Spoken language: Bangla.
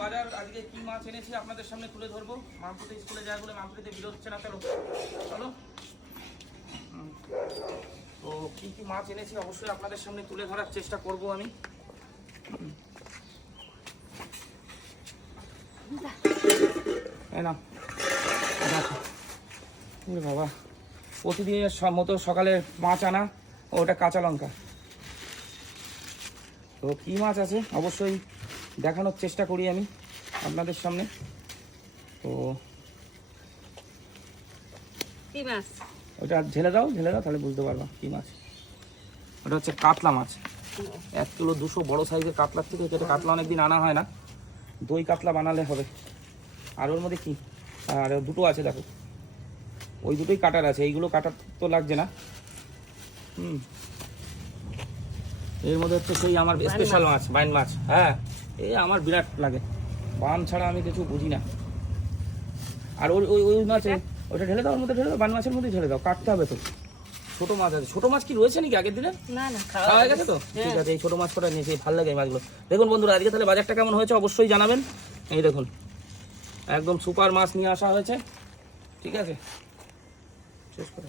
বাজার আজকে কি মাছ এনেছি আপনাদের সামনে তুলে ধরবো। মামপুতে স্কুলে যায় বলে মামপুতে ভিডিও হচ্ছে না, চলো চলো। তো কি কি মাছ এনেছি অবশ্যই আপনাদের সামনে তুলে ধরার চেষ্টা করব আমি। না বাবা, প্রতিদিনের মতো সকালে মাছ আনা, ওটা কাঁচা লঙ্কা। তো কী মাছ আছে অবশ্যই দেখানোর চেষ্টা করি আমি আপনাদের সামনে। তো কি মাছ? ওটা ঢেলে দাও তাহলে বুঝতে পারবা কী মাছ। ওটা হচ্ছে কাতলা মাছ, 1 কিলো 200 বড়ো সাইজের কাতলার থেকে। যেটা কাতলা অনেকদিন আনা হয় না, দই কাতলা বানালে হবে। আর ওর মধ্যে কি, আর দুটো আছে দেখো, ওই দুটোই কাটার আছে, এইগুলো কাটার তো লাগছে না। এর মধ্যে হচ্ছে সেই আমার স্পেশাল মাছ, বাইন মাছ। হ্যাঁ, এই আমার বিরাট লাগে, বান ছাড়া আমি কিছু বুঝি না। আর ওই ওই ওই মাছে ওটা ঢেলে দাও, ওর মধ্যে ঢেলে দাও, বান মাছের মধ্যে ঢেলে দাও, কাটতে হবে তো। ছোটো মাছ আছে, ছোটো মাছ কি রয়েছে নাকি আগের দিনে? না না, খাওয়া হয়ে গেছে তো, ঠিক আছে। এই ছোটো মাছ কটা নিয়েছি, ভালো লাগে এই মাছগুলো। দেখুন বন্ধুরা, আজকে তাহলে বাজারটা কেমন হয়েছে অবশ্যই জানাবেন। এই দেখুন, একদম সুপার মাছ নিয়ে আসা হয়েছে, ঠিক আছে। শেষ করে